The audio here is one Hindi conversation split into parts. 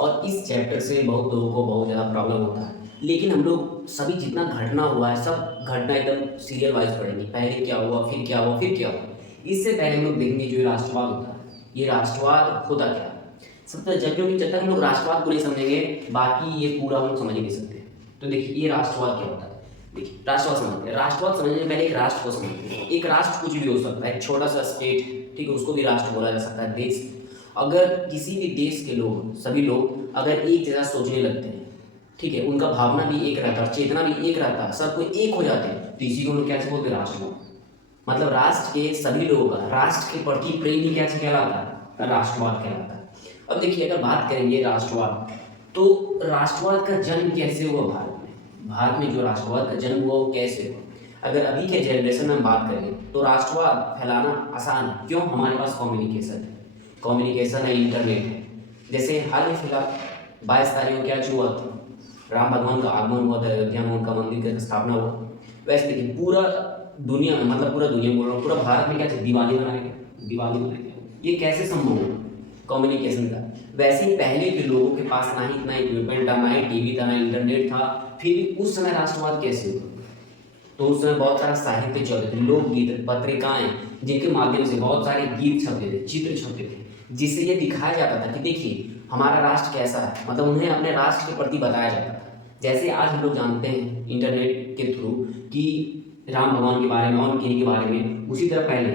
और इस चैप्टर से बहुत लोगों को बहुत ज़्यादा प्रॉब्लम होता है। लेकिन हम लोग सभी जितना घटना हुआ है, सब घटना एकदम सीरियल वाइज़ पढ़ेंगे। पहले क्या हुआ, फिर क्या हुआ, फिर क्या हुआ। इससे पहले हम लोग देखेंगे जो ये राष्ट्रवाद होता है, ये राष्ट्रवाद होता क्या है? सबसे जब तक हम लोग राष्ट्रवाद को नहीं समझेंगे, बाकी ये पूरा हम लोग समझ ही नहीं सकते। तो देखिए ये राष्ट्रवाद क्या होता है? देखिए राष्ट्रवाद समझते हैं। राष्ट्रवाद समझने से पहले एक राष्ट्र को समझते हैं। एक राष्ट्र कुछ भी हो सकता है, एक छोटा-सा स्टेट, ठीक है, उसको भी राष्ट्र बोला जा सकता है, देश। अगर किसी भी देश के लोग, सभी लोग अगर एक जैसा सोचने लगते हैं, ठीक है, उनका भावना भी एक रहता है, चेतना भी एक रहता है, सब कोई एक हो जाते हैं, तो इसी को हम लोग कैसे बोलते हैं? राष्ट्रवाद। मतलब राष्ट्र के सभी लोगों का राष्ट्र के प्रति प्रेम ही कैसे कहलाता है? राष्ट्रवाद कहलाता है। अब देखिए अगर बात करेंगे राष्ट्रवाद, तो राष्ट्रवाद का जन्म कैसे हुआ भारत में? भारत में जो राष्ट्रवाद का जन्म हुआ वो कैसे हुआ? अगर अभी के जनरेशन में हम बात करें तो राष्ट्रवाद फैलाना आसान है। क्यों? हमारे पास कम्युनिकेशन है, कम्युनिकेशन है, इंटरनेट है। जैसे हाल ही फिलहाल 22 तारीख को क्या हुआ था? राम भगवान का आगमन हुआ था अयोध्या में, उनका मंदिर का स्थापना हुआ। वैसे देखिए पूरा दुनिया में, मतलब पूरा दुनिया बोल रहा हूँ, पूरा भारत में क्या चीज़ दिवाली मनाएंगे, दिवाली मनाएंगे। ये कैसे संभव हुआ? कम्युनिकेशन का। वैसे ही पहले के लोगों के पास ना ही इतना इक्विपमेंट था, ना ही टीवी था, ना इंटरनेट था, फिर भी उस समय राष्ट्रवाद कैसे हुआ? तो उस समय बहुत सारा साहित्य चलते थे, लोकगीत, पत्रिकाएं, जिनके माध्यम से बहुत सारे गीत छपते थे, चित्र छपते थे, जिससे ये दिखाया जाता था कि देखिए हमारा राष्ट्र कैसा है, मतलब उन्हें अपने राष्ट्र के प्रति बताया जाता था। जैसे आज हम लोग जानते हैं इंटरनेट के थ्रू कि राम भगवान के बारे में और उनके बारे में, उसी तरह पहले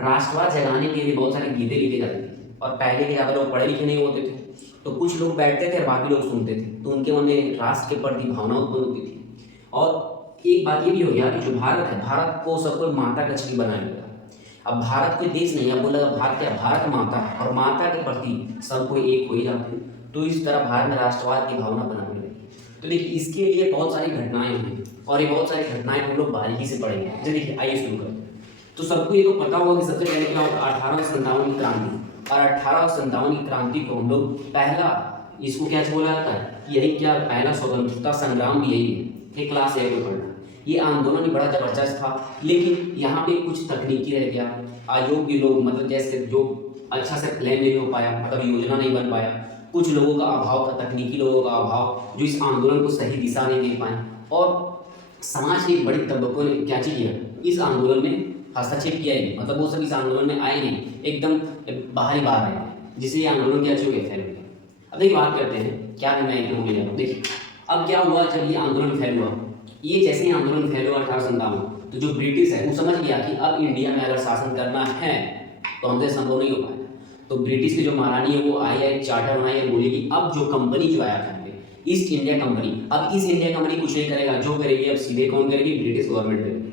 राष्ट्रवाद जगाने के लिए बहुत सारे गीतें लिखे जाते थे। और पहले के ज़्यादा लोग पढ़े लिखे नहीं होते थे, तो कुछ लोग बैठते थे और बाकी लोग सुनते थे, तो उनके मन में राष्ट्र के प्रति भावना उत्पन्न होती थी। और एक बात ये भी हो गया कि जो भारत है, भारत को सबको माता का छवि बनाने लगा। अब भारत कोई देश नहीं है, बोला भारत क्या? भारत माता है, और माता के प्रति सब कोई एक हो ही जाते हैं। तो इस तरह भारत में राष्ट्रवाद की भावना बनाने लगी। तो देखिए इसके लिए बहुत सारी घटनाएं हुई, और ये बहुत सारी घटनाएं हम लोग बारीकी से पढ़ेंगे। जो देखिए आइए शुरू करते हैं। तो सबको ये तो पता होगा कि सबसे पहले क्या होता है? 1857 की क्रांति। और 1857 की क्रांति को हम लोग पहला, इसको क्या बोला जाता है? यही क्या पहला स्वतंत्रता संग्राम भी यही है कि क्लास 1 में पढ़ना। ये आंदोलन भी बड़ा जबरदस्त था, लेकिन यहाँ पे कुछ तकनीकी रह गया। आयोग के लोग, मतलब जैसे जो अच्छा से प्लान नहीं हो पाया, मतलब योजना नहीं बन पाया, कुछ लोगों का अभाव था, तकनीकी लोगों का अभाव, जो इस आंदोलन को सही दिशा नहीं दे पाए। और समाज के बड़े तबकों ने क्या चीज किया? इस आंदोलन में हस्तक्षेप किया ही, मतलब वो सब इस आंदोलन में आए नहीं, एकदम बाहरी बाहर रहे, जिससे ये आंदोलन क्या चुके फैल गया। अब देखिए बात करते हैं क्या मैं क्यों ले जाऊँ। देखिए अब क्या हुआ जब ये आंदोलन फैल हुआ, ये जैसे ही आंदोलन फैल हुआ 1857, तो जो ब्रिटिश है वो समझ गया कि अब इंडिया में अगर शासन करना है तो हमसे संभव नहीं हो पाएगा। तो ब्रिटिश की जो महारानी है वो आई, एक चार्टर बनाई और बोली कि अब जो कंपनी जो आया था ईस्ट इंडिया कंपनी, अब ईस्ट इंडिया कंपनी कुछ नहीं करेगा, जो करेगी अब सीधे कौन करेगी? ब्रिटिश गवर्नमेंट करेगी।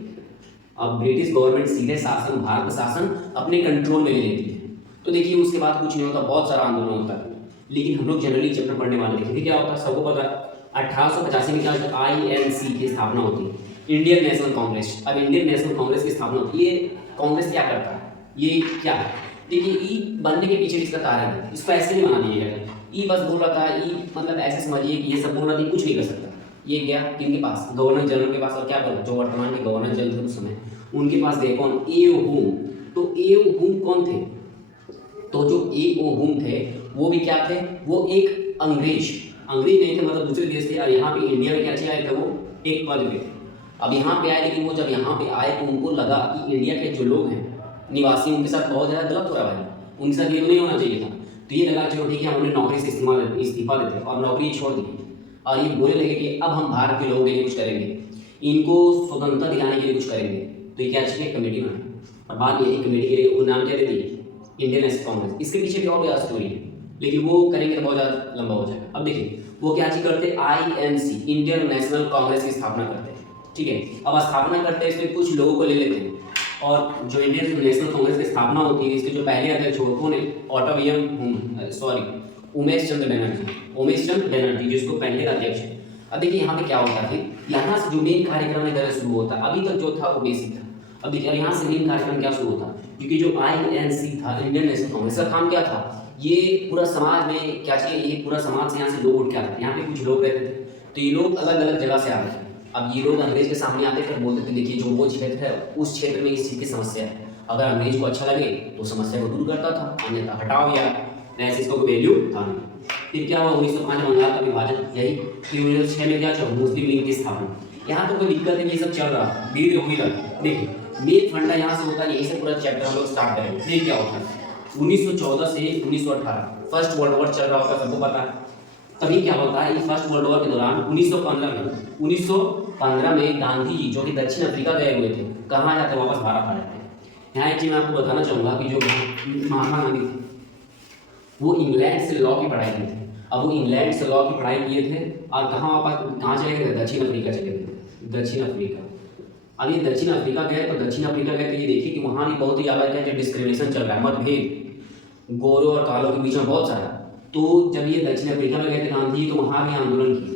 अब ब्रिटिश गवर्नमेंट सीधे शासन, भारत का शासन अपने कंट्रोल में ले लेती है। तो देखिए उसके बाद कुछ नहीं होता, बहुत सारा आंदोलन होता है, लेकिन हम लोग जनरली चैप्टर पढ़ने वाले देखिए क्या होता है, सबको पता है 1885 में क्या होता है? INC की स्थापना होती है, इंडियन नेशनल कांग्रेस। अब इंडियन नेशनल कांग्रेस की स्थापना होती है। ये कांग्रेस क्या करता है? ये क्या है? देखिए ई बनने के पीछे इसका कारण है, इसको ऐसे नहीं बना दिया गया। ई बस बोल रहा था, ई मतलब ऐसे समझिए कि ये सब बोल रहा था, कुछ नहीं कर सकता। ये गया किनके पास? गवर्नर जनरल के पास। और क्या बोला? जो वर्तमान के गवर्नर जनरल थे उस समय, उनके पास गए कौन? ए ओ हुम। तो ए ओ हुम कौन थे? तो जो ए ओ हुम थे वो भी क्या थे? वो एक अंग्रेज नहीं थे, मतलब दूसरे देश थे, और यहाँ पे इंडिया में क्या चले आए थे? वो एक पद पे थे। अब यहाँ पे आए, लेकिन वो जब यहाँ पे आए तो उनको लगा कि इंडिया के जो लोग हैं निवासी, उनके साथ बहुत ज़्यादा गलत हो रहा है, उनके साथ ये नहीं होना चाहिए था। तो ये लगा चलो ठीक है, हम उन्हें नौकरी से इस्तीफा देते और नौकरी छोड़ दी। और ये बोलने लगे कि अब हम भारत के लोगों के लिए कुछ करेंगे, इनको स्वतंत्रता दिलाने के लिए कुछ करेंगे। तो ये क्या चाहिए? कमेटी बनाई, और बाद में कमेटी के लिए वो नाम क्या दे दिए? Indian national Congress. इसके पीछे भी और ज़्यादा स्टोरी है, लेकिन वो करेंगे तो बहुत ज़्यादा लंबा हो जाएगा। अब देखिए वो क्या चीज़ करते? INC, इंडियन नेशनल कांग्रेस की स्थापना करते हैं, ठीक है। अब स्थापना करते हैं, इसमें कुछ लोगों को ले लेते हैं, और जो इंडियन नेशनल कांग्रेस की स्थापना होती है, इसके जो पहले अध्यक्ष कौन है? उमेश चंद्र बनर्जी, जिसको पहले अध्यक्ष है। अब देखिए यहाँ पे क्या होता है, यहाँ से जो मेन कार्यक्रम इधर शुरू होता है, अभी तक जो था वो बेसिक था। अब देखिए यहाँ से मेन कार्यक्रम क्या शुरू होता, क्योंकि जो INC था, इंडियन नेशनल कांग्रेस का काम क्या था? ये पूरा समाज में क्या चाहिए, ये पूरा समाज से यहाँ से लोग उठ के आते थे। यहाँ पे कुछ लोग रहते थे, तो ये लोग अलग अलग जगह से आते थे। अब ये लोग अंग्रेज के सामने आते थे, बोलते थे देखिए जो वो क्षेत्र है उस क्षेत्र में इस चीज़ की समस्या है, अगर अंग्रेज को अच्छा लगे तो समस्या को दूर करता था, अन्यथा हटाओ यार, ऐसे इसको कोई वैल्यू था नहीं। फिर क्या हुआ 1905 में बंगाल का विभाजन, यही फिर 1906 में क्या चला मुस्लिम लीग की स्थापना। यहाँ तो कोई दिक्कत नहीं, ये सब चल रहा धीरे धीरे हो ही रहा। देखिए मेन फंडा यहाँ से होता है, यही से पूरा चैप्टर हम लोग स्टार्ट करेंगे। ये क्या होता है 1914 से 1918 फर्स्ट वर्ल्ड वॉर चल रहा होता है, सबको पता है। तभी क्या होता है इस फर्स्ट वर्ल्ड वॉर के दौरान 1915 में गांधी जी जो कि दक्षिण अफ्रीका गए हुए थे, कहाँ जाते वापस भारत आ जाते हैं। यहाँ एक चीज मैं आपको बताना चाहूँगा कि जो महात्मा गांधी थे वो इंग्लैंड से लॉ की पढ़ाई किए थे। अब वो इंग्लैंड से लॉ की पढ़ाई किए थे और कहाँ चले गए, दक्षिण अफ्रीका चले गए, दक्षिण अफ्रीका। अब ये दक्षिण अफ्रीका गए तो दक्षिण अफ्रीका गए तो ये देखिए कि वहाँ भी बहुत ही ज़्यादा क्या है डिस्क्रिमिनेशन चल रहा है, मतभेद गोरों और कालों के बीच में बहुत सारा। तो जब ये दक्षिण अफ्रीका में गए थे गांधी जी तो वहाँ भी आंदोलन किए,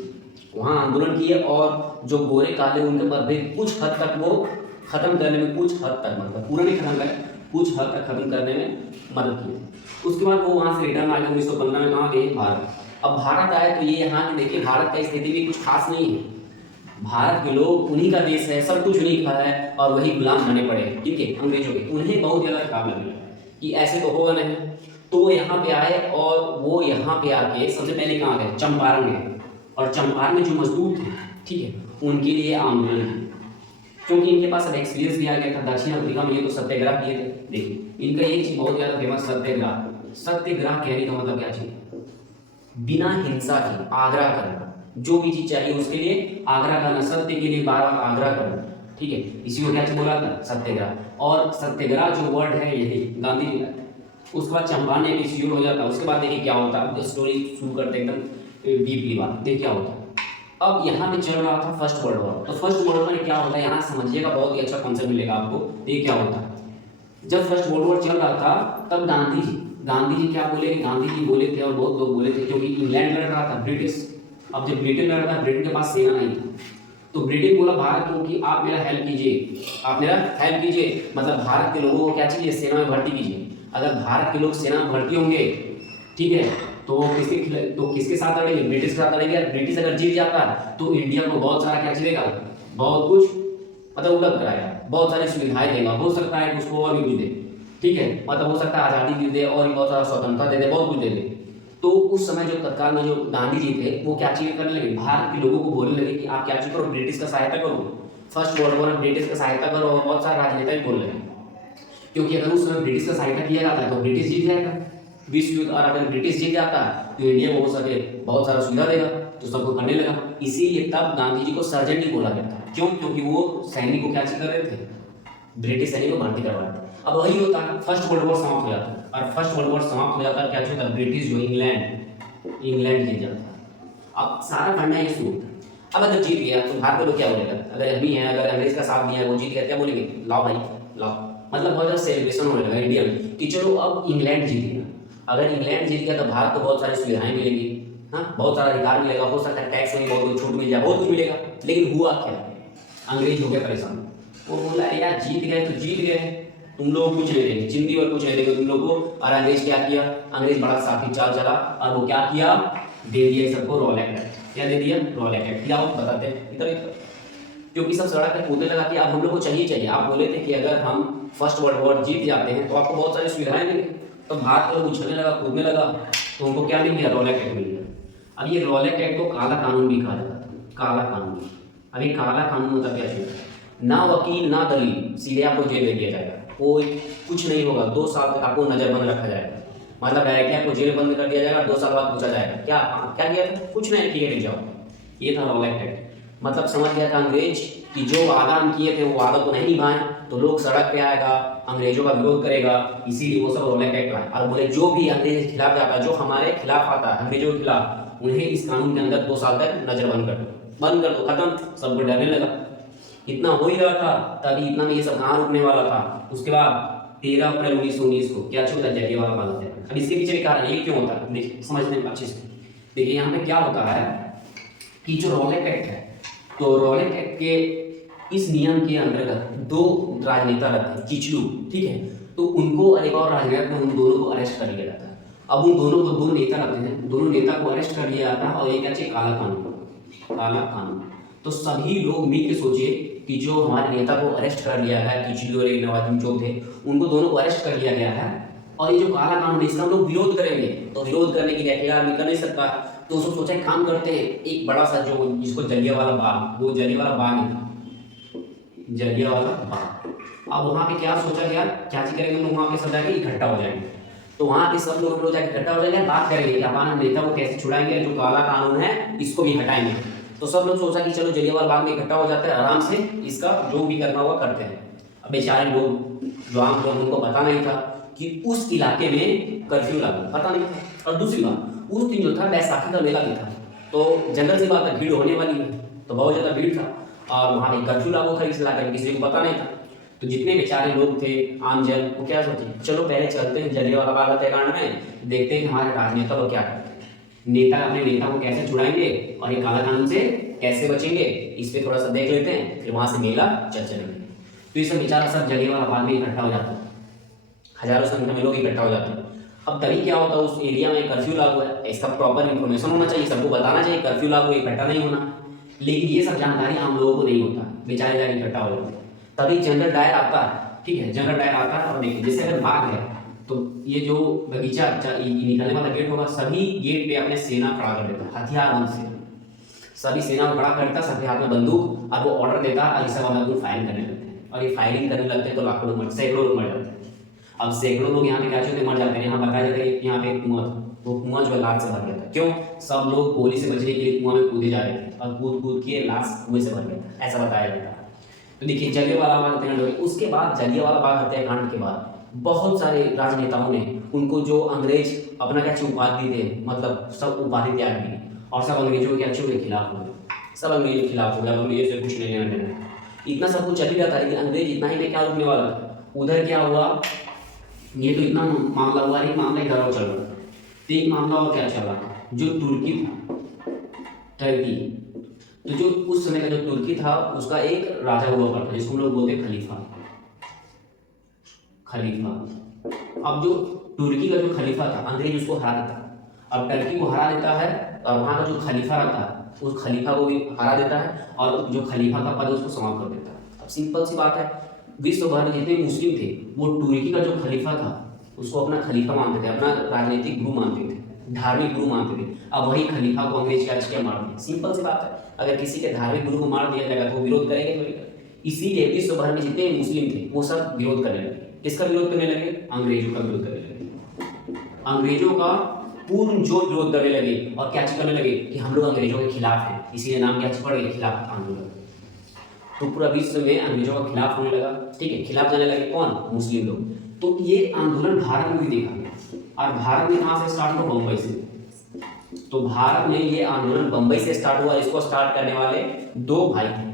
वहाँ आंदोलन किए और जो गोरे काले उनके मतभेद कुछ हद तक वो खत्म करने में, कुछ हद तक मतलब पूरा नहीं खत्म करे, कुछ हद तक खत्म करने में मदद की। उसके बाद वो वहाँ से रिटर्न आ गए 1915 में, कहाँ गए भारत। अब भारत आए तो ये यहाँ की देखिए भारत का स्थिति भी कुछ खास नहीं है। भारत के लोग उन्हीं का देश है, सब कुछ उन्हीं का है और वही गुलाम बने पड़े, ठीक है अंग्रेजों के। उन्हें बहुत ज़्यादा खराब लगे कि ऐसे तो होगा नहीं, तो वो यहाँ पे आए और वो यहाँ पे आके सबसे पहले कहाँ गए, चंपारण गए। और चंपारण में जो मजदूर थे, ठीक है, उनके लिए आंदोलन किए, क्योंकि इनके पास अब एक्सपीरियंस भी आ गया था। दक्षिण अफ्रीका में ये तो सत्याग्रह किए थे। देखिए इनका एक चीज बहुत ज़्यादा फेमस, सत्याग्रह। सत्याग्रह कहने का मतलब क्या चीज, बिना हिंसा के आग्रह करना, जो भी चीज चाहिए उसके लिए आग्रह करना, सत्य के लिए बार बार आग्रह करना, ठीक है, इसी को क्या बोला था, सत्याग्रह। और सत्याग्रह जो वर्ड है यही गांधी जी का। उसके बाद चंपारण एक इश्यू हो जाता है। उसके बाद देखिए क्या होता है, स्टोरी शुरू करते एकदम डीपली बात। देखिए क्या होता है, अब यहाँ पे चल रहा था फर्स्ट वर्ल्ड वॉर। तो फर्स्ट वर्ल्ड वॉर में क्या होता है यहाँ समझिएगा, बहुत ही अच्छा कॉन्सेप्ट मिलेगा आपको। देखिए क्या होता है, जब फर्स्ट वर्ल्ड वॉर चल रहा था तब गांधी जी क्या बोले, गांधी जी बोले थे और बहुत लोग बोले थे, क्योंकि इंग्लैंड लड़ रहा था ब्रिटिश। अब जब ब्रिटेन लड़ रहा था, ब्रिटेन के पास सेना नहीं था, तो ब्रिटेन बोला भारत को कि आप मेरा हेल्प कीजिए, आप मेरा हेल्प कीजिए, मतलब भारत के लोगों को क्या चाहिए, सेना में भर्ती कीजिए। अगर भारत के लोग सेना में भर्ती होंगे, ठीक है, तो किसके साथ लड़ेंगे, ब्रिटिश के साथ लड़ेंगे। ब्रिटिश अगर जीत जाता तो इंडिया को बहुत सारा क्या चलेगा, बहुत कुछ मतलब उपलब्ध कराएगा, बहुत सारी सुविधाएं देगा, हो सकता है उसको और भी कुछ दे, ठीक है, मतलब हो सकता है आज़ादी भी दे और भी बहुत सारा स्वतंत्रता दे दे, बहुत कुछ दे दे। तो उस समय जो तत्काल में जो गांधी जी थे वो क्या चीज़ें करने लगे, भारत के लोगों को बोलने लगे कि आप क्या चीज़ करो, ब्रिटिश का सहायता करो, फर्स्ट वर्ल्ड वॉर में ब्रिटिश का सहायता करो। और बहुत सारे राजनेता भी बोल लगे, क्योंकि अगर उस समय ब्रिटिश का सहायता किया जाता है तो ब्रिटिश जीत जाएगा विश्व युद्ध, और अगर ब्रिटिश जीत जाता है तो इंडिया को हो सके बहुत सारा सुविधा देगा, तो सबको करने लगा। इसीलिए तब गांधी जी को सर्जेंट ही बोला गया था। क्यों, क्योंकि वो सैनिक को क्या चीज कर रहे थे, ब्रिटिश सैनिक को भर्ती करवा रहे थे। अब वही होता है, फर्स्ट वर्ल्ड वॉर समाप्त हो जाता है, और फर्स्ट वर्ल्ड वॉर समाप्त हो जाता है क्या होता है, ब्रिटिश जो इंग्लैंड जीत जाता है। अब सारा फंडा ये शुरू होता है। अब अगर जीत गया तो भारत के लोग क्या बोलेगा, अगर अभी है, अगर अंग्रेज का साथ दिया है, वो जीत गया, क्या बोलेंगे, लाओ भाई लाओ, मतलब बहुत ज़्यादा सेलिब्रेशन होने लगा इंडिया में कि चलो अब इंग्लैंड जीत गया। अगर इंग्लैंड जीत गया तो भारत को बहुत सारी सुविधाएं मिलेंगी, हाँ, बहुत सारा अधिकार मिलेगा, हो सकता है टैक्स में बहुत छूट मिल जाए, बहुत कुछ मिलेगा। लेकिन हुआ क्या, अंग्रेज हो गया परेशान। वो बोला यार जीत गए तो जीत गए, तुम लोग कुछ नहीं देंगे, जिंदगी भर कुछ नहीं देंगे तुम लोग को। और अंग्रेज क्या किया, अंग्रेज बड़ा साथी चाल चला और वो क्या किया, दे दिया सबको रॉलेट एक्ट। क्या दे दिया, रॉलेट एक्ट। क्या हो बताते हैं इधर, क्योंकि सब सड़क पे कूदने लगा कि अब हम लोग को चाहिए। आप बोले थे कि अगर हम फर्स्ट वर्ल्ड वॉर जीत जाते हैं तो आपको बहुत सारी सुविधाएं मिलेंगी, तो भारत के लोग उछलने लगा, कूदने लगा, तो उनको क्या मिल गया, रॉलेट एक्ट मिल गया। अब ये रॉलेट एक्ट को काला कानून भी कहा जाता था, काला कानून। अब ये काला कानून होता क्या है, ना वकील ना दलील, सीधे आपको जेल दे दिया जाएगा, कोई कुछ नहीं होगा, 2 साल तक आपको नजरबंद रखा जाएगा, मतलब डायरेक्टली आपको जेल बंद कर दिया जाएगा। 2 साल बाद पूछा जाएगा क्या क्या किया था, कुछ नहीं, ठीक है ले जाओ। ये था रॉलेट एक्ट। मतलब समझ गया था अंग्रेज कि जो वादा हम किए थे वो वादा को नहीं निभाएं तो लोग सड़क पे आएगा, अंग्रेजों का विरोध करेगा, इसीलिए वो सब रॉलेट एक्ट लाए। और बोले जो भी अंग्रेज के खिलाफ जाता है, जो हमारे खिलाफ आता है, अंग्रेजों के खिलाफ, उन्हें इस कानून के अंदर 2 साल तक नजरबंद कर दो, खत्म। सबको डरने लगा। इतना हो ही रहा था तभी इतना में ये सब कहाँ रुकने वाला था। उसके बाद 13 अप्रैल 1919 को क्या होता है, जलियांवाला बाग हत्याकांड। अब इसके पीछे भी कारण ये क्यों होता है, देखिए समझने में अच्छे से। देखिए यहाँ पे क्या होता है कि जो रॉलेट एक्ट है, तो रॉलेट एक्ट के इस नियम के अंतर्गत 2 राजनेता रहते हैं, किचलू, ठीक है, तो उनको और एक और राजनेता में उन दोनों को अरेस्ट कर लिया जाता है। अब उन दोनों को 2 नेता रहते हैं, दोनों नेता को अरेस्ट कर लिया जाता है और ये क्या चाहिए, काला कानून, काला कानून। तो सभी लोग मिल के सोचिए कि जो हमारे नेता को अरेस्ट कर लिया गया, किचलू और एक नवाजुद्दीन जो थे, उनको दोनों को अरेस्ट कर लिया गया है। और ये जो काला कानून है इसका हम लोग विरोध करेंगे। तो विरोध करने के लिए अकेला आदमी कर नहीं सकता, तो उसको सोचा एक काम करते हैं, एक बड़ा सा जो जिसको जलियांवाला बाग, वो जलियांवाला बाग नहीं था, जलियांवाला बाग। अब वहाँ पे क्या सोचा गया, क्या चीज करेंगे हम लोग, वहाँ पे सब जाके इकट्ठा हो जाएंगे। तो वहाँ पे सब लोग जाके इकट्ठा हो जाएंगे, बात करेंगे कि अपन नेता को कैसे छुड़ाएंगे, जो काला कानून है इसको भी हटाएंगे। तो सब लोग सोचा कि चलो जलियांवाला बाग में इकट्ठा हो जाते हैं, आराम से इसका जो भी करना हुआ करते हैं। अब बेचारे लोग जो आम लोग, उनको पता नहीं था कि उस इलाके में कर्फ्यू लागू, पता नहीं था। और दूसरी बात, उस दिन जो था बैसाखी का मेला भी था, तो जनरल सी बात है भीड़ होने वाली है, तो बहुत ज़्यादा भीड़ था और वहाँ पे कर्फ्यू लागू था इस इलाके में, किसी को पता नहीं था। तो जितने बेचारे लोग थे आम जन, वो क्या सोचे, चलो पहले चलते हैं जलियांवाला बाग हत्याकांड में, देखते हैं कि हमारे राजनेता लोग क्या करते हैं, नेता अपने नेता को कैसे छुड़ाएंगे और ये काला कानून से कैसे बचेंगे, इस पर थोड़ा सा देख लेते हैं, फिर वहाँ से मेला चल चलेंगे। तो ये सब बेचारा सब जलियांवाला बाग में इकट्ठा हो जाता है, हजारों संख्या में लोग इकट्ठा हो जाते हैं। अब तभी क्या होता है, उस एरिया में कर्फ्यू लागू है, इसका प्रॉपर इन्फॉर्मेशन होना चाहिए, सबको बताना चाहिए कर्फ्यू लागू, इकट्ठा नहीं होना। लेकिन ये सब जानकारी आम लोगों को नहीं होता, बेचारे जाके इकट्ठा हो जाते हैं। तभी जनरल डायर आता है, ठीक है, जनरल डायर आता है और देखिए जैसे अगर बाग है तो ये जो बगीचा निकलने वाला गेट होगा, सभी गेट पे अपने सेना खड़ा कर देता है, हथियारबंद सेना, सभी सेना को खड़ा करता है, सबके हाथ में बंदूक, और वो ऑर्डर देता है और ये सब हम फायरिंग करने लगते हैं। और ये फायरिंग करने लगते हैं तो लाखों लोग, सैकड़ों लोग मर जाते हैं। अब सैकड़ों लोग यहाँ पे क्या होते मर जाते हैं, यहाँ बताया जाता है यहाँ पे कुआं, वो कुआं जो है लाश से भर गया था। क्यों? सब लोग गोली से बचने के लिए कुआं में कूदे जा रहे थे और कूद कूद के लाश कुएं से भर गया था, ऐसा बताया जाता है। तो देखिए जलियांवाला बाग हत्याकांड हो गया, उसके बाद जलियांवाला बाग हत्याकांड के बाद बहुत सारे राजनेताओं ने उनको जो अंग्रेज अपना क्या उपाधि थे, मतलब सब उपाधि त्याग दी और सब अंग्रेजों के अच्छे के खिलाफ हो गए, सब अंग्रेजों के खिलाफ हो गया, अंग्रेजों से कुछ नहीं लेना देना। इतना सब कुछ चल ही रहा था, लेकिन अंग्रेज इतना ही में क्या रुकने वाला था, उधर क्या हुआ, ये तो इतना मामला हुआ, एक मामला इधर और चल रहा था। तो एक मामला और क्या चला, जो तुर्की था, टर्की, तो जो उस समय का जो तुर्की था उसका एक राजा हुआ करता जिसको हम लोग बोलते खलीफा, खलीफा। अब जो तुर्की का जो खलीफा था, अंग्रेज उसको हरा देता, अब टर्की को हरा देता है और वहाँ का जो खलीफा रहता है उस खलीफा को भी हरा देता है और जो खलीफा का पद है उसको समाप्त कर देता है। अब सिंपल सी बात है, विश्व भर में जितने मुस्लिम थे वो तुर्की का जो खलीफा था उसको अपना खलीफा मानते थे, अपना राजनीतिक गुरु मानते थे, धार्मिक गुरु मानते थे। अब वही खलीफा को अंग्रेज क्या किया, मार दिया। सिंपल सी बात है, अगर किसी के धार्मिक गुरु को मार दिया जाएगा तो वो विरोध करेंगे तो। इसीलिए विश्व भर में जितने मुस्लिम थे वो सब विरोध करने लगे। किसका विरोध करने लगे? अंग्रेजों का विरोध करने लगे, अंग्रेजों का पूर्ण जोर विरोध करने लगे। और क्या करने लगे कि हम लोग अंग्रेजों के खिलाफ हैं, इसीलिए नाम क्या पड़ गया, खिलाफत आंदोलन। तो पूरा विश्व में अंग्रेजों का खिलाफ होने लगा, ठीक है, खिलाफ जाने लगे कौन? मुस्लिम लोग। तो ये आंदोलन भारत में भी देखा गया और भारत में कहाँ से स्टार्ट हुआ? बम्बई से। तो भारत में ये आंदोलन बम्बई से स्टार्ट हुआ। इसको स्टार्ट करने वाले दो भाई थे,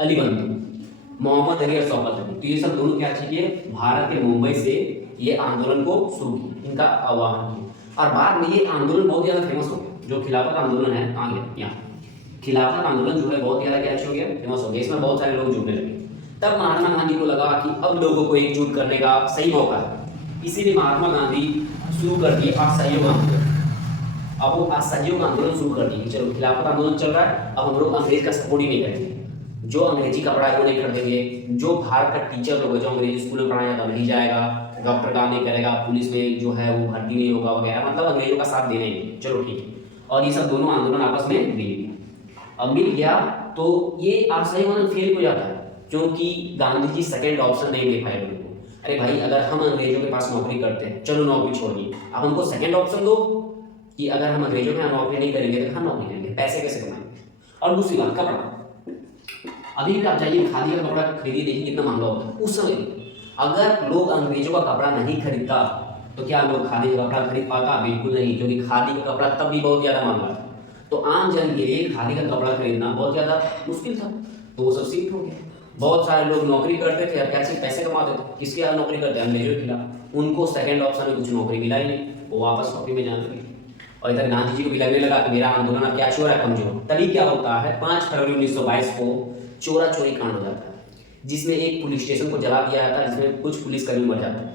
अली बंधु, मोहम्मद अली और शौकत अली। तो ये सब दोनों क्या किए, भारत के मुंबई से ये आंदोलन को शुरू किया, इनका आह्वान किया। और बाद में ये आंदोलन बहुत ज़्यादा फेमस हो गया। जो खिलाफत आंदोलन है, कहाँ गया, यहाँ खिलाफत आंदोलन जो है बहुत ज़्यादा क्या हो गया, फेमस हो गया। इसमें बहुत सारे लोग जुड़ने लगे। तब महात्मा गांधी को लगा कि अब लोगों को एकजुट करने का सही मौका है, इसीलिए महात्मा गांधी शुरू कर दिए असहयोग आंदोलन। अब वो असहयोग आंदोलन शुरू कर दिए, चलो खिलाफत आंदोलन चल रहा है, अब हम लोग अंग्रेज का सपोर्ट ही नहीं करेंगे, जो अंग्रेजी कपड़ा है वो नहीं खरीदेंगे, जो भारत का टीचर लोग जो अंग्रेजी स्कूल में पढ़ाया जाता नहीं जाएगा, डॉक्टर काम नहीं करेगा, पुलिस में जो है वो भर्ती नहीं होगा वगैरह, मतलब अंग्रेजों का साथ देने नहीं। चलो ठीक है। और ये सब दोनों आंदोलन आपस में मिल गया। अब मिल गया तो ये असहयोग आंदोलन फेल हो जाता है, क्योंकि गांधी जी सेकेंड ऑप्शन नहीं दे पाए लोगों को। अरे भाई, अगर हम अंग्रेजों के पास नौकरी करते हैं, चलो नौकरी छोड़िए, अब हमको सेकेंड ऑप्शन दो कि अगर हम अंग्रेजों के यहाँ नौकरी नहीं करेंगे तो कहाँ नौकरी करेंगे, पैसे कैसे कमाएंगे। और दूसरी बात, कपड़ा। अभी भी आप जाइए खादी का कपड़ा खरीदिए, देखिए कितना महंगा होता है। उस समय अगर लोग अंग्रेजों का कपड़ा नहीं खरीदता तो क्या लोग खादी का कपड़ा खरीद पाता? बिल्कुल नहीं, क्योंकि खादी का कपड़ा तब भी बहुत ज़्यादा महंगा था। तो आम जन के लिए खादी का कपड़ा खरीदना बहुत ज़्यादा मुश्किल था। तो वो सब शिफ्ट हो गया। बहुत सारे लोग नौकरी करते थे, अब कैसे पैसे कमाते थे, किसके यहाँ नौकरी करते हैं? अंग्रेजों के खिलाफ। उनको सेकंड ऑप्शन में कुछ नौकरी मिला ही नहीं, वो वापस नौकरी में जाने लगे। और इधर गांधी जी को भी लगने लगा कि मेरा आंदोलन अब क्या छोड़ है, कमजोर। तभी क्या होता है, 5 फरवरी 1922 को चोरा चोरी कांड हो जाता है, जिसमें एक पुलिस स्टेशन को जला दिया जाता है, जिसमें कुछ पुलिसकर्मी मर जाते हैं।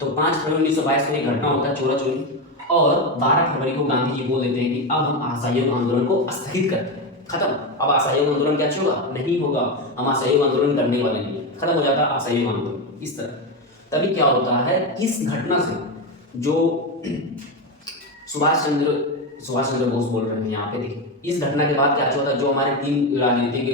तो 5 फरवरी 1922 में एक घटना होता है, चोरा चोरी। और 12 फरवरी को गांधी जी बोल देते हैं कि अब हम असहयोग आंदोलन को स्थगित करते हैं, खत्म। अब असहयोग आंदोलन क्या होगा? नहीं होगा, हम असहयोग आंदोलन करने वाले नहीं, खत्म हो जाता है असहयोग आंदोलन। इस तरह तभी क्या होता है, इस घटना से जो सुभाष चंद्र बोस बोल रहे हैं यहाँ पे। देखिए इस घटना के बाद क्या होता है, जो हमारे 3 राजनीतिक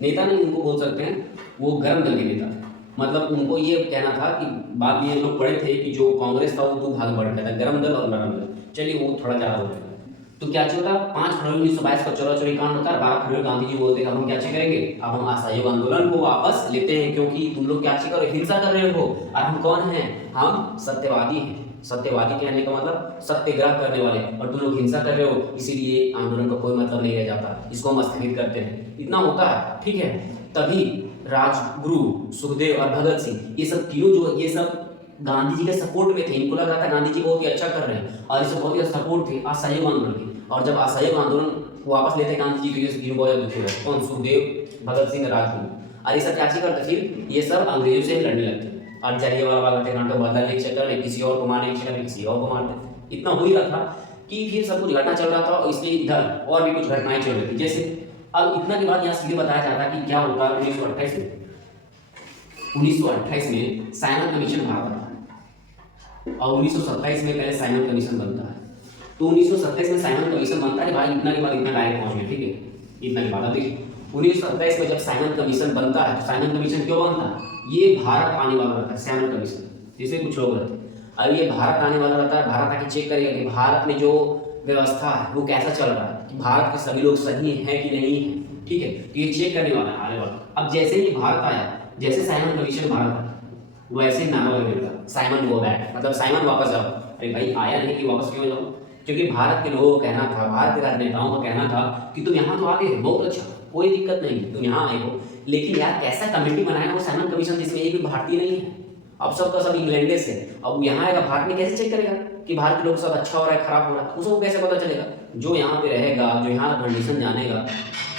नेता नहीं उनको बोल सकते हैं, वो गर्म दल के नेता थे। मतलब उनको ये कहना था कि बाद में लोग पढ़े थे कि जो कांग्रेस था वो 2 भाग बढ़ गया था, गर्म दल और नरम दल। चलिए वो थोड़ा ज़्यादा हो गया। तो क्या होता, 5 फरवरी 1922 को चौरा-चौरी कांड होता है। 12 फरवरी गांधी जी बोलते हैं अब हम क्या करेंगे, अब हम असहयोग आंदोलन को वापस लेते हैं, क्योंकि तुम लोग क्या कर रहे हो, हिंसा कर रहे हो। और हम कौन हैं, हम सत्यवादी हैं। सत्यवादी कहने का मतलब सत्याग्रह करने वाले, और तुम लोग हिंसा कर रहे हो, इसीलिए आंदोलन का कोई मतलब नहीं रह जाता, इसको हम स्थगित करते हैं। इतना होता है, ठीक है। तभी राजगुरु, सुखदेव और भगत सिंह, ये सब तीनों जो ये सब गांधी जी के सपोर्ट में थे। इनको लगा था गांधी जी बहुत ही अच्छा कर रहे हैं, और इसे बहुत ही सपोर्ट थे असहयोग आंदोलन की। और जब असहयोग आंदोलन वापस लेते गांधी जी, तो ये तीनों बहुत दुखी हुए। कौन, सुखदेव, भगत सिंह, राजगुरु। और ये सब क्या करते, फिर ये सब अंग्रेजों से लड़ने लगते। और जलियांवाला बाग हत्याकांड का बदला लेने के चक्कर में किसी और को मारने के चक्कर में किसी और को मारते। इतना हो ही रहा था कि फिर सब कुछ घटना चल रहा था, और इसलिए इधर और भी कुछ घटनाएं चल रही थी। जैसे अब इतना के बाद यहाँ सीधे बताया जाता है कि क्या होता है 1928 में साइमन कमीशन भारत आता है, और 1927 में पहले साइमन कमीशन बनता है। तो 1927 में साइमन कमीशन बनता है भाई, इतना के बाद इतना डायरेक्ट पहुंच गया, ठीक है। इतना के बाद अब देखिए 1927 में जब साइमन कमीशन बनता है, तो साइमन कमीशन क्यों बनता है, ये भारत आने वाला रहता है साइमन कमीशन, जिसे कुछ लोग रहते हैं। अब ये भारत आने वाला रहता है, भारत आके चेक करेगा कि भारत में जो व्यवस्था है वो कैसा चल रहा है, कि भारत के सभी लोग सही हैं कि नहीं है, ठीक है। तो ये चेक करने वाला है आने वाला। अब जैसे ही भारत आया, जैसे साइमन कमीशन भारत आया, वैसे ही नारा लगेगा साइमन गो बैक, मतलब साइमन वापस आओ। अरे भाई आया नहीं कि वापस क्यों जाओ, क्योंकि भारत के लोगों का कहना था, भारत के राजनेताओं का कहना था कि तुम यहाँ तो आ गए, बहुत अच्छा, कोई दिक्कत नहीं, तुम यहाँ आए हो, लेकिन यार कैसा कमेटी बनाया वो साइमन कमीशन जिसमें एक भी भारतीय नहीं है। अब सब का सब इंग्लैंड से, अब यहाँ आएगा, भारत में कैसे चेक करेगा कि भारत के लोग सब अच्छा हो रहा है खराब हो रहा है, उसको कैसे पता चलेगा। जो यहाँ पे रहेगा, जो यहाँ कंडीशन जानेगा,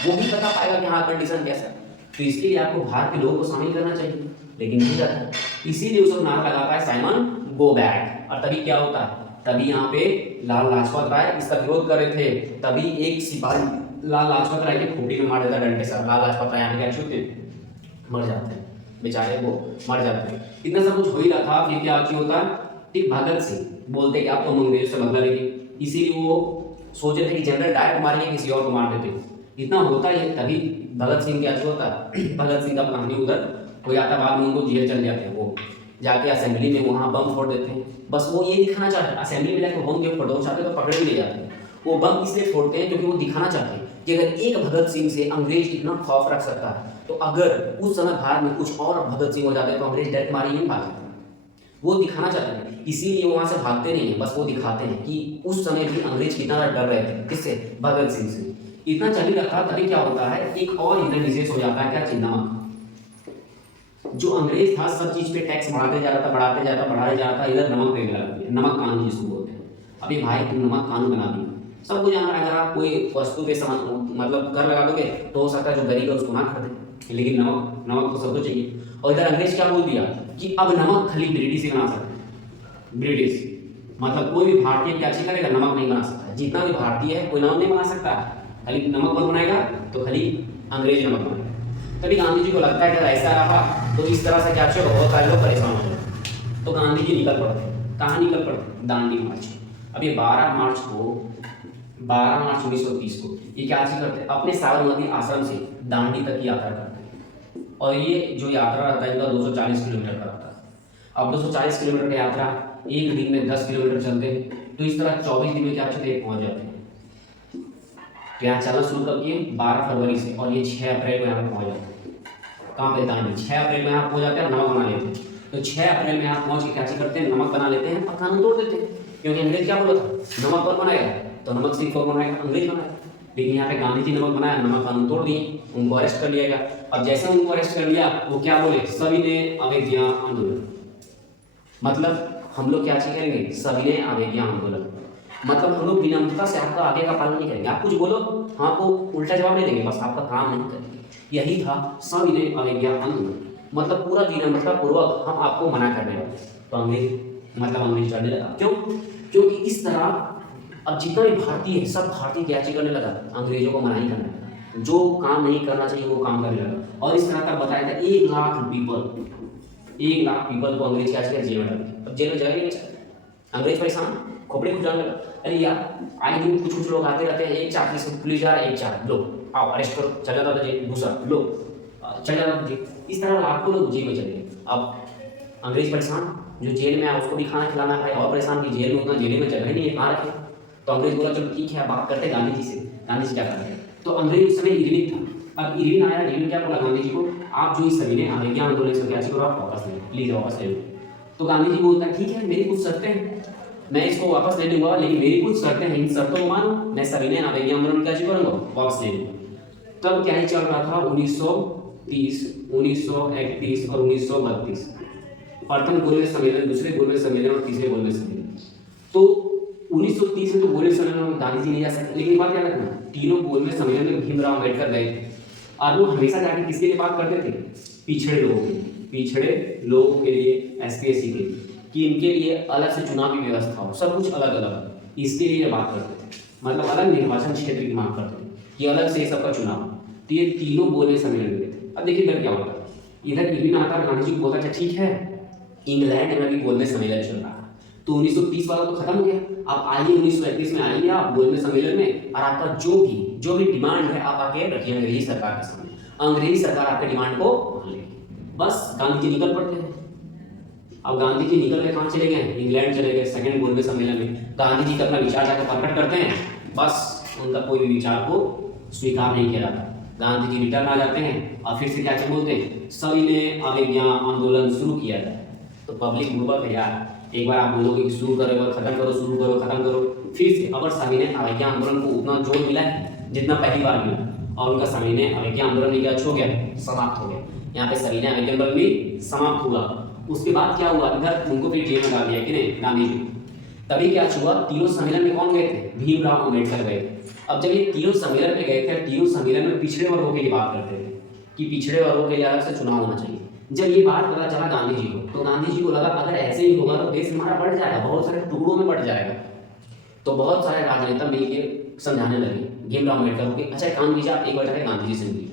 वो भी बता पाएगा कि हाँ कंडीशन कैसा है। तो इसके लिए आपको भारत के लोगों को शामिल करना चाहिए, लेकिन नहीं जाता। इसीलिए उसको नारा लगाता है साइमन गो बैक। और तभी क्या होता है, तभी यहाँ पे लाल लाजपत राय इसका विरोध कर रहे थे, तभी एक सिपाही लाल लाजपत राय के खूंटी में मार देता डंडे से। लाल लाजपत राय यहाँ पे क्या छूते, मर जाते हैं बेचारे, वो मर जाते हैं। इतना सब कुछ हो ही रहा था, फिर क्या होता है, ठीक भगत सिंह बोलते कि आप तो अंग्रेजों से बदला लेंगे, इसीलिए वो सोच रहे थे कि जनरल डायरेक्ट मारेंगे, किसी और को मार देते। इतना होता है, तभी भगत सिंह क्या होता है, भगत सिंह का कहानी उधर हो जाता है, बाद में उनको जेल चल जाते हैं। वो जाके असेंबली में वहाँ बम फोड़ देते हैं। बस वो ये दिखाना चाहते हैं, असेंबली में जाकर बम क्यों फोड़ना चाहते हैं, तो पकड़े भी ले जाते हैं। वो बम इसलिए फोड़ते हैं क्योंकि वो दिखाना चाहते हैं कि अगर एक भगत सिंह से अंग्रेज इतना खौफ रख सकता है, तो अगर उस समय भारत में कुछ और भगत सिंह हो जाते तो अंग्रेज डायरेक्ट मारी नहीं भाग सकते। वो दिखाना चाहते हैं, इसीलिए वो वहाँ से भागते नहीं है, बस वो दिखाते हैं कि उस समय भी अंग्रेज कितना डर रहे थे, किससे, भगत सिंह से। इतना चल ही रखा, तभी क्या होता है, एक और इधर विशेष हो जाता है, क्या चीज, नमक। जो अंग्रेज था सब चीज पे टैक्स बढ़ाते जा रहा था, बढ़ाते जा रहा था, इधर नमक पे लगा दिया, नमक कानून जिसको बोलते हैं। अभी भाई तुम नमक कानून बना दिए, सब कुछ यहाँ, अगर आप कोई वस्तु पे सामान मतलब कर लगा दोगे तो हो सकता है जो गरीब है उसको ना खरीदे, लेकिन नमक तो सबको चाहिए। और इधर अंग्रेज क्या बोल दिया कि अब नमक खाली ब्रिटिश ही बना सकते, ब्रिटिश मतलब कोई भी भारतीय क्या चीज करेगा, नमक नहीं बना सकता। जितना भी भारतीय है कोई नमक नहीं बना सकता, खाली नमक कौन बनाएगा, तो खाली अंग्रेज नमक बनाएगा। तभी गांधी जी को लगता है कि ऐसा रहा तो इस तरह से क्या होगा, बहुत सारे लोग परेशान हो जाए। तो गांधी जी निकल पड़ते, कहाँ निकल पड़ते, दांडी मार्च। अब ये 12 मार्च 1930 को ये क्या चीज करते हैं, अपने साबरमती आश्रम से दांडी तक की यात्रा करते हैं। और ये जो यात्रा रहता है इनका 240 किलोमीटर का रहता है। अब 240 किलोमीटर की यात्रा एक दिन में 10 किलोमीटर चलते हैं, तो इस तरह 24 दिन में क्या पहुंच जाते हैं। तो यहाँ चलना शुरू कब किए, 12 फरवरी से, और ये 6 अप्रैल को यहाँ पे पहुंच जाते हैं। कहाँ पे, दांडी। 6 अप्रैल में यहाँ पहुंच जाते हैं, नमक बना लेते हैं। तो 6 अप्रैल में यहाँ पहुंच के क्या करते हैं, नमक बना लेते हैं और कानून तोड़ देते हैं। क्योंकि अंग्रेज क्या बोला था, नमक कौन बनाएगा, तो नमक सिर्फ कौन बनाएगा, अंग्रेज बनाएगा। लेकिन यहाँ पे गांधी जी नमक बनाया, नमक कानून तोड़ दिए, उनको अरेस्ट कर लिया गया। अब जैसे उनको अरेस्ट कर लिया, वो क्या बोले, सभी ने अवज्ञा आंदोलन, मतलब हम लोग क्या चीज करेंगे, सभी ने अवज्ञा आंदोलन, मतलब हम लोग विनम्रता से आपका आगे का पालन नहीं करेंगे। आप कुछ बोलो, हम आपको उल्टा जवाब नहीं देंगे, बस आपका काम नहीं करेंगे। यही था सभी ने अवज्ञा आंदोलन, मतलब पूरा विनम्रता पूर्वक हम आपको मना कर रहे हैं। तो अंग्रेज डरने लगा। क्यों, क्योंकि इस तरह अब जितना भी भारतीय है सब भारतीय क्या चीज करने लगा, अंग्रेजों को मना ही करने लगा, जो काम नहीं करना चाहिए वो काम करने लगा। और इस तरह का बताया था 1 लाख पीपल, 1 लाख पीपल को अंग्रेज क्या किया, जेल में डाल दिया। अब जेल में जगह ही नहीं बचा, अंग्रेज परेशान, खोपड़े खुजाने लगा। अरे यार आए दिन कुछ कुछ लोग आते रहते हैं, एक चार से पुलिस जा रहा है, एक चार लो आओ अरेस्ट करो, चल जाता था जेल, दूसरा लो चल जाता था जेल। इस तरह लाखों लोग जेल में चले गए। अब अंग्रेज परेशान, जो जेल में आया उसको भी खाना खिलाना है, और परेशान कि जेल में उतना जेल में जगह ही नहीं है, कहाँ रखे। तो अंग्रेज बोला चलो ठीक है बात करते हैं गांधी जी से, गांधी जी क्या करते हैं। तो अंग्रेज उस समय इरविन था। अब इरविन आया, इरविन क्या बोला गांधी जी को, आप जो इस सविनय अवज्ञा आंदोलन से क्या करो, आप वापस ले प्लीज वापस ले लो। तो गांधी जी बोलता है ठीक है मेरी कुछ शर्तें हैं, मैं इसको वापस ले लूंगा, लेकिन मेरी कुछ शर्तें हैं, इन शर्तों को मानो, मैं सविनय अवज्ञा आंदोलन क्या करूंगा, वापस ले लूंगा। तब क्या ही चल रहा था, 1930, 1931 और 1932, प्रथम गोलमेज सम्मेलन, दूसरे गोलमेज सम्मेलन और तीसरे गोलमेज सम्मेलन। तो 1930 में तो गोलमेज सम्मेलन में गांधी जी नहीं जा सकते, लेकिन बात क्या रखना, तीनों गोलमेज सम्मेलन में भीमराव अम्बेडकर गए थे। और वो हमेशा जाके किसके लिए बात करते थे, पिछड़े लोगों के, पिछड़े लोगों के लिए, एसपीएससी के लिए, कि इनके लिए अलग से चुनाव की व्यवस्था हो, सब कुछ अलग अलग, इसके लिए बात करते थे। मतलब अलग निर्वाचन क्षेत्र की मांग करते थे कि अलग से सबका चुनाव। तो ये तीनों गोलमेज सम्मेलन में थे। अब देखिए इधर क्या होता है, इधर इरविन आता है, गांधी जी को बोलता है ठीक है, इंग्लैंड में भी गोलमेज सम्मेलन चल रहा है, तो 1930 वाला तो खत्म हो गया, अब आइए 1931 में आइए आप गोलमेज सम्मेलन में, और आपका जो भी डिमांड है आप आके रखिए अंग्रेजी सरकार के सामने, अंग्रेजी सरकार आपके डिमांड को मान लेगी। बस गांधी जी निकल पड़ते हैं। अब गांधी जी निकल के कहाँ चले गए, इंग्लैंड चले गए सेकंड गोलमेज सम्मेलन में। गांधी जी का अपना विचार जाकर प्रकट करते हैं, बस उनका कोई भी विचार को स्वीकार नहीं किया जाता। गांधी जी रिटर्न आ जाते हैं और फिर से क्या बोलते हैं, सविनय अवज्ञा आंदोलन शुरू किया जाए। तो पब्लिक बुर्बक है यार, एक बार आप बोलोगे कि शुरू करो, एक बार खत्म करो, शुरू करो खत्म करो, फिर से अगर सविनय अवज्ञा आंदोलन को उतना जोर मिला है जितना पहली बार मिला, और उनका सविनय अवज्ञा आंदोलन क्या हो गया, समाप्त हो गया। यहाँ पे सविनय अवज्ञा आंदोलन भी समाप्त हुआ। उसके बाद क्या हुआ, इधर उनको फिर जेल में डाल दिया कि नहीं, गांधी जी। तभी क्या हुआ, तीनों सम्मेलन में कौन गए थे, भीमराव अम्बेडकर गए थे। अब जब ये तीनों सम्मेलन में गए थे, तीनों सम्मेलन में पिछड़े वर्गों के लिए बात करते थे कि पिछड़े वर्गों के लिए अलग से चुनाव होना चाहिए। जब ये बात पता चला गांधी जी को, तो गांधी जी को लगा अगर ऐसे ही होगा तो देश हमारा बढ़ जाएगा, बहुत सारे टुकड़ों में बढ़ जाएगा। तो बहुत सारे राजनेता मिलकर समझाने लगे भीमराव अम्बेडकर को कि अच्छा काम कीजिए, आप एक बार जाकर गांधी जी से मिलिए।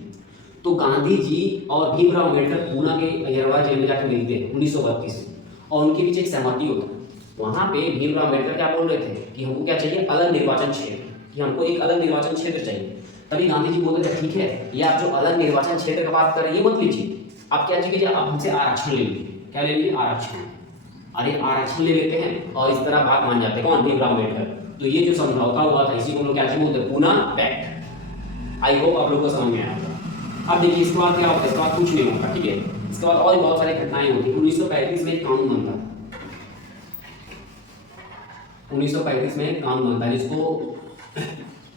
तो गांधी जी और भीमराव अम्बेडकर पूना के अहिरवा जेल में जाकर मिलते हैं 1932 में, और उनके बीच एक सहमति होता है। वहाँ पे भीमराव अम्बेडकर क्या बोल रहे थे कि हमको क्या चाहिए, अलग निर्वाचन क्षेत्र, कि हमको एक अलग निर्वाचन क्षेत्र चाहिए। तभी गांधी जी बोलते थे ठीक है, ये आप जो अलग निर्वाचन क्षेत्र की बात कर रहे हैं ये मत लीजिए, आप क्या कीजिए, आप हमसे आरक्षण ले लीजिए। क्या ले लीजिए, आरक्षण। अरे आरक्षण ले लेते हैं और इस तरह बात मान जाते हैं, कौन, भीमराव अम्बेडकर। तो ये जो समझौता हुआ था इसी को हम लोग क्या बोलते हैं, पूना पैक्ट। आई होप आप लोग को समझ में आया। अब देखिए इसके बाद क्या होता है, इसके बाद कुछ नहीं होता, ठीक है। इसके बाद और बहुत सारी घटनाएं होती हैं। 1935 में एक कानून बनता है, 1935 में एक कानून बनता है जिसको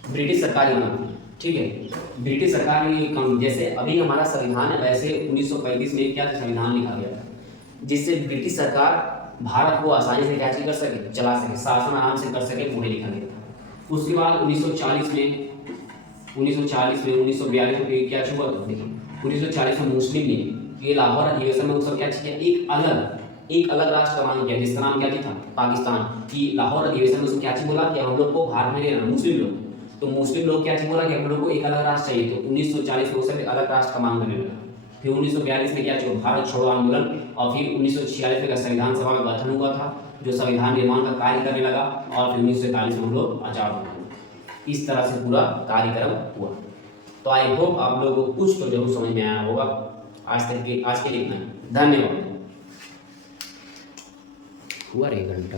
ब्रिटिश सरकार ही बनाती है, ठीक है। ब्रिटिश सरकार ने कानून, जैसे अभी हमारा संविधान है वैसे 1935 में क्या संविधान लिखा गया था, जिससे ब्रिटिश सरकार भारत को आसानी से क्या कर सके, चला सके, शासन आराम से कर सके, पूरे लिखा गया था। उसके बाद 1940 में 1942 में क्या हुआ, देखिए 1940 में मुस्लिम लीग ये लाहौर अधिवेशन में सब क्या किया, एक अलग राष्ट्र का मांग किया, जिसका नाम क्या था, पाकिस्तान। की लाहौर अधिवेशन में क्या बोला कि हम लोग को भारत में रहना, मुस्लिम लोग, तो मुस्लिम लोग क्या बोला कि हम लोग को एक अलग राष्ट्र चाहिए। तो 1940 में सब अलग राष्ट्र का मांग करने लगा। फिर 1942 में क्या हुआ, भारत छोड़ो आंदोलन, और फिर 1946 में संविधान सभा का गठन हुआ था जो संविधान निर्माण का कार्य करने लगा, और फिर 1941 में हम लोग आजाद हो गए। इस तरह से पूरा कार्यक्रम हुआ। तो आई होप आप लोगों को कुछ तो जरूर समझ में आया होगा। आज के लिए इतना ही, धन्यवाद। हुआ 1 घंटा।